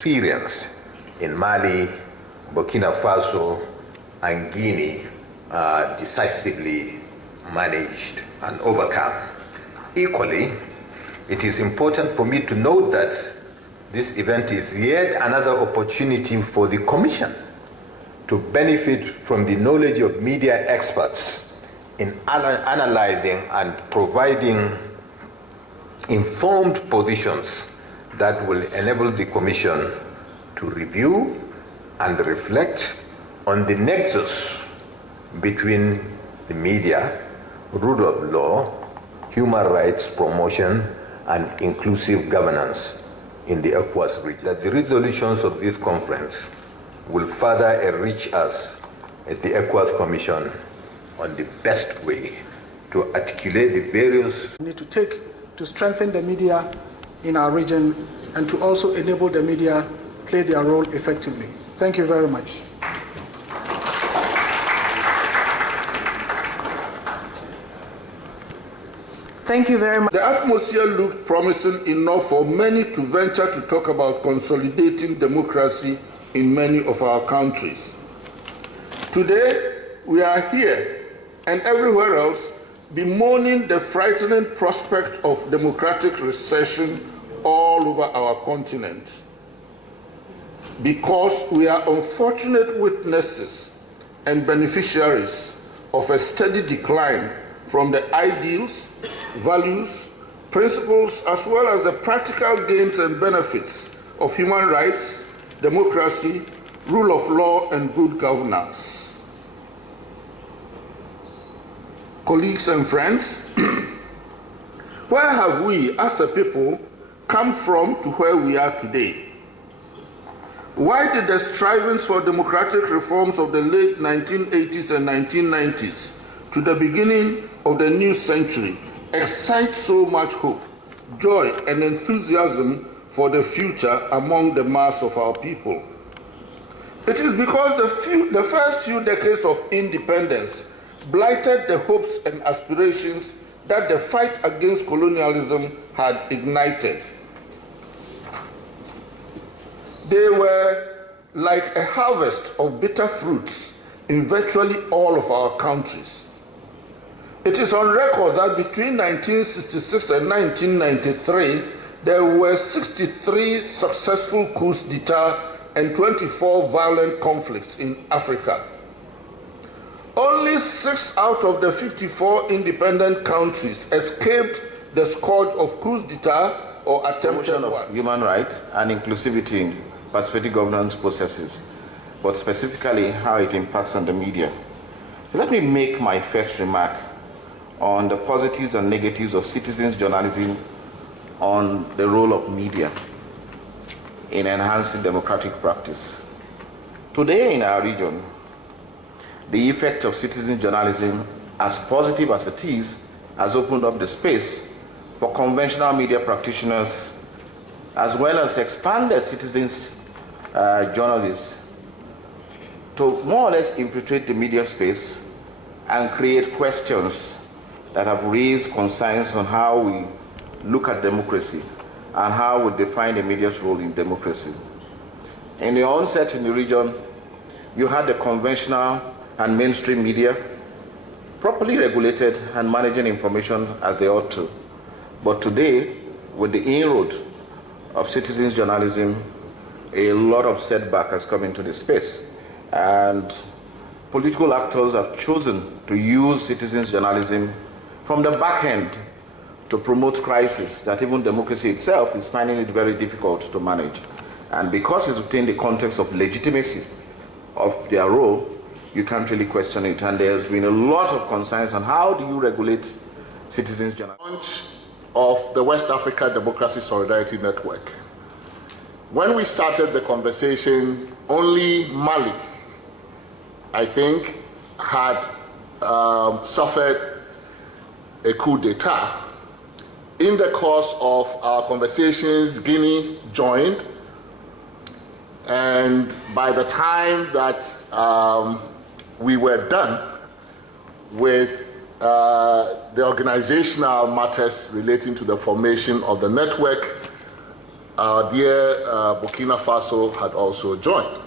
experienced in Mali, Burkina Faso, and Guinea are decisively managed and overcome. Equally, it is important for me to note that this event is yet another opportunity for the Commission to benefit from the knowledge of media experts in analyzing and providing informed positions that will enable the Commission to review and reflect on the nexus between the media, rule of law, human rights promotion, and inclusive governance in the ECOWAS region. That the resolutions of this conference will further enrich us at the ECOWAS Commission on the best way to articulate the various... We need to take to strengthen the media in our region and to also enable the media play their role effectively. Thank you very much. Thank you very much. The atmosphere looked promising enough for many to venture to talk about consolidating democracy in many of our countries. Today, we are here and everywhere else bemoaning the frightening prospect of democratic recession all over our continent, because we are unfortunate witnesses and beneficiaries of a steady decline from the ideals, values, principles, as well as the practical gains and benefits of human rights, democracy, rule of law, and good governance. Colleagues and friends, where have we as a people come from to where we are today? Why did the strivings for democratic reforms of the late 1980s and 1990s to the beginning of the new century excite so much hope, joy, and enthusiasm for the future among the mass of our people? It is because the first few decades of independence blighted the hopes and aspirations that the fight against colonialism had ignited. They were like a harvest of bitter fruits in virtually all of our countries. It is on record that between 1966 and 1993, there were 63 successful coups d'etat and 24 violent conflicts in Africa. Only 6 out of the 54 independent countries escaped the scourge of coups d'etat or attempted of human rights and inclusivity in participatory governance processes, but specifically how it impacts on the media. So let me make my first remark on the positives and negatives of citizens journalism on the role of media in enhancing democratic practice. Today in our region, the effect of citizen journalism, as positive as it is, has opened up the space for conventional media practitioners, as well as expanded citizens journalists, to more or less infiltrate the media space and create questions that have raised concerns on how we look at democracy and how we define the media's role in democracy. In the onset in the region, you had the conventional and mainstream media properly regulated and managing information as they ought to. But today, with the inroad of citizens journalism, a lot of setback has come into the space. And political actors have chosen to use citizens journalism from the back end to promote crisis that even democracy itself is finding it very difficult to manage. And because it's within the context of legitimacy of their role, you can't really question it. And there's been a lot of concerns on how do you regulate citizens journalism. Launch of the West Africa Democracy Solidarity Network. When we started the conversation, only Mali, I think, had suffered a coup d'etat. In the course of our conversations, Guinea joined, and by the time that we were done with the organizational matters relating to the formation of the network, our dear Burkina Faso had also joined.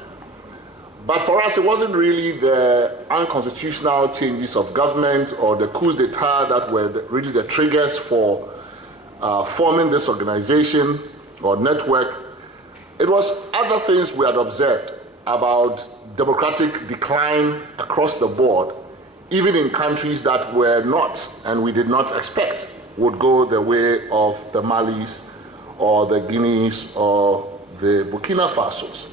But for us, it wasn't really the unconstitutional changes of government or the coups d'etat that were really the triggers for forming this organization or network. It was other things we had observed about democratic decline across the board, even in countries that were not, and we did not expect, would go the way of the Malis or the Guineas or the Burkina Fasos.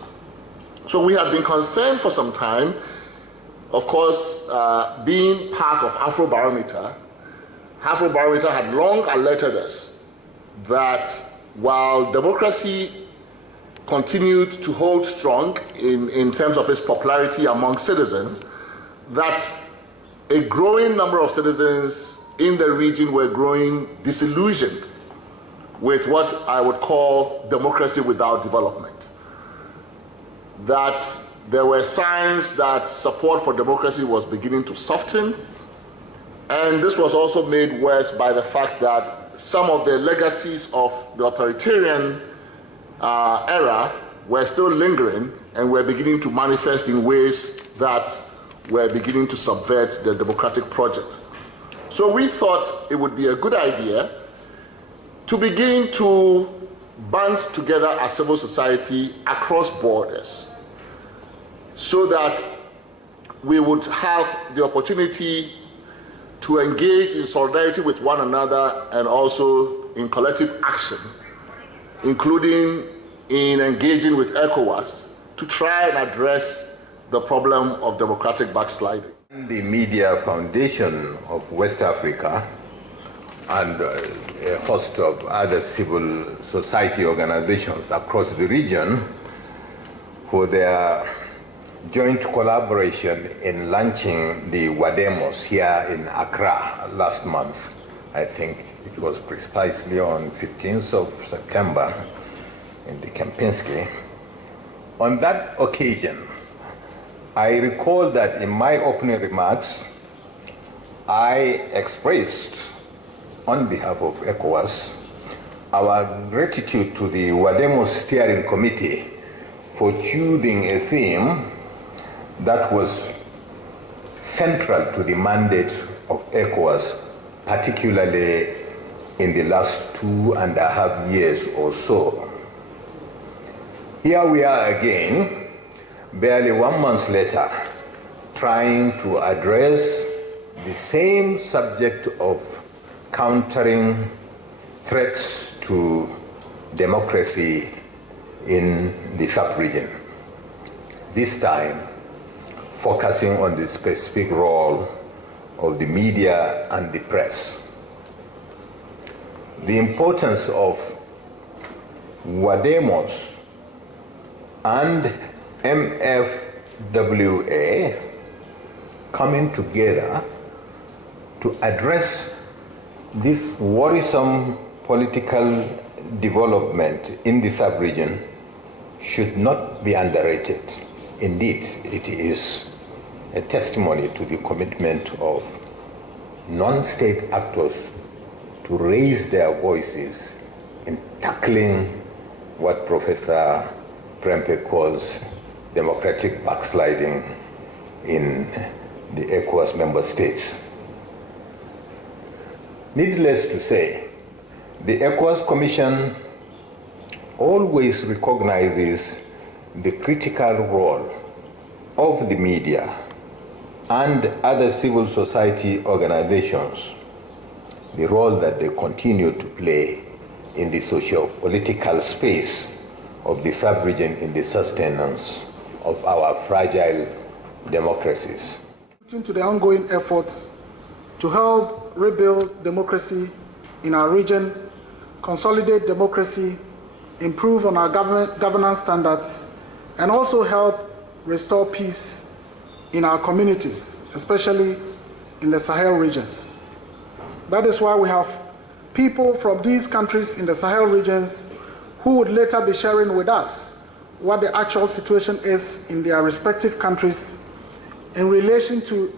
So we had been concerned for some time. Of course, being part of Afrobarometer had long alerted us that while democracy continued to hold strong in terms of its popularity among citizens, that a growing number of citizens in the region were growing disillusioned with what I would call democracy without development. That there were signs that support for democracy was beginning to soften, and this was also made worse by the fact that some of the legacies of the authoritarian era were still lingering and were beginning to manifest in ways that were beginning to subvert the democratic project. So we thought it would be a good idea to begin to band together as civil society across borders so that we would have the opportunity to engage in solidarity with one another and also in collective action, including in engaging with ECOWAS to try and address the problem of democratic backsliding. The Media Foundation of West Africa and a host of other civil society organizations across the region for their joint collaboration in launching the Wademos here in Accra last month. I think it was precisely on 15th of September in the Kempinski. On that occasion, I recall that in my opening remarks, I expressed on behalf of ECOWAS our gratitude to the Wademos Steering Committee for choosing a theme that was central to the mandate of ECOWAS, particularly in the last 2.5 years or so. Here we are again, barely 1 month later, trying to address the same subject of countering threats to democracy in the sub-region. This time, focusing on the specific role of the media and the press. The importance of Wademos and MFWA coming together to address this worrisome political development in the sub-region should not be underrated. Indeed, it is a testimony to the commitment of non-state actors to raise their voices in tackling what Professor Prempe calls democratic backsliding in the ECOWAS member states. Needless to say, the ECOWAS Commission always recognizes the critical role of the media and other civil society organizations, the role that they continue to play in the socio-political space of the sub-region in the sustenance of our fragile democracies. To the ongoing efforts to help rebuild democracy in our region, consolidate democracy, improve on our governance standards, and also help restore peace in our communities, especially in the Sahel regions. That is why we have people from these countries in the Sahel regions who would later be sharing with us what the actual situation is in their respective countries in relation to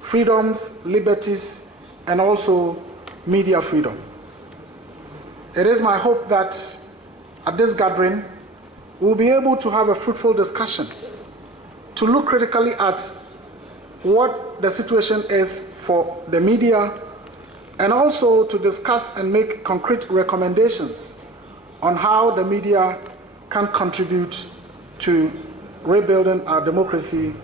freedoms, liberties, and also media freedom. It is my hope that at this gathering, we'll be able to have a fruitful discussion to look critically at what the situation is for the media, and also to discuss and make concrete recommendations on how the media can contribute to rebuilding our democracy.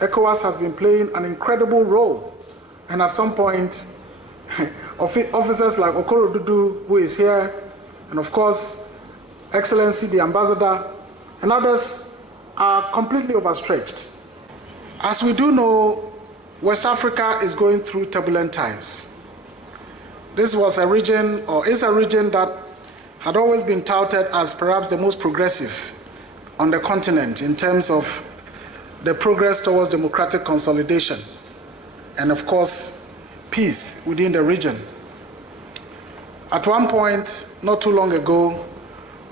ECOWAS has been playing an incredible role, and at some point, officers like Okoro Dudu, who is here, and of course, Excellency the Ambassador, and others are completely overstretched. As we do know, West Africa is going through turbulent times. This was a region, or is a region, that had always been touted as perhaps the most progressive on the continent in terms of the progress towards democratic consolidation and, of course, peace within the region. At one point, not too long ago,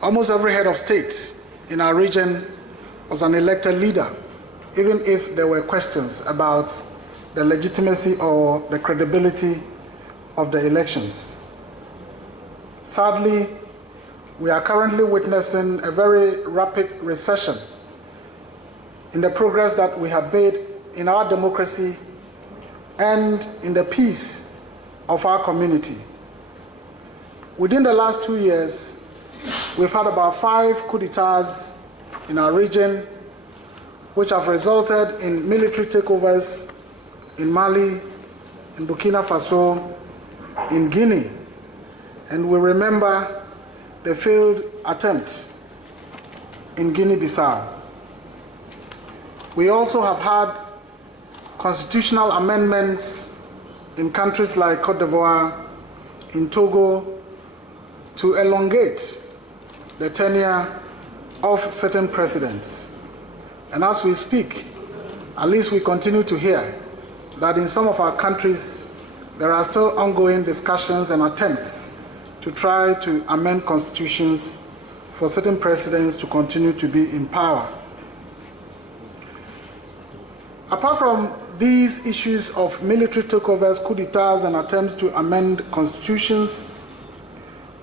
almost every head of state in our region was an elected leader, even if there were questions about the legitimacy or the credibility of the elections. Sadly, we are currently witnessing a very rapid recession in the progress that we have made in our democracy and in the peace of our community. Within the last 2 years, we've had about 5 coups d'etats in our region, which have resulted in military takeovers in Mali, in Burkina Faso, in Guinea, and we remember the failed attempt in Guinea-Bissau. We also have had constitutional amendments in countries like Cote d'Ivoire, in Togo, to elongate the tenure of certain presidents. And as we speak, at least we continue to hear that in some of our countries, there are still ongoing discussions and attempts to try to amend constitutions for certain presidents to continue to be in power. Apart from these issues of military takeovers, coups d'etats, and attempts to amend constitutions,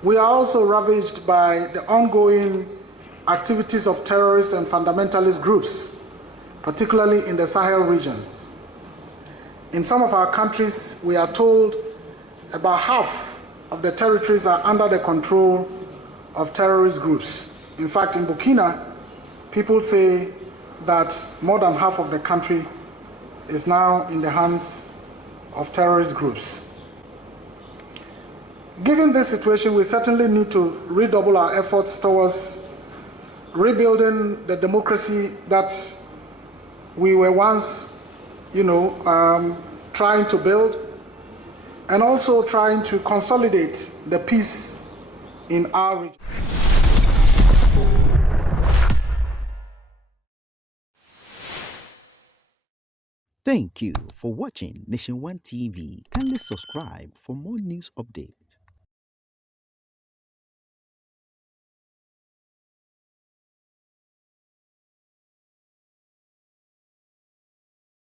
we are also ravaged by the ongoing activities of terrorist and fundamentalist groups, particularly in the Sahel regions. In some of our countries, we are told about half of the territories are under the control of terrorist groups. In fact, in Burkina, people say that more than half of the country is now in the hands of terrorist groups. Given this situation, we certainly need to redouble our efforts towards rebuilding the democracy that we were once, trying to build, and also trying to consolidate the peace in our region. Thank you for watching Nation One TV. Kindly subscribe for more news updates.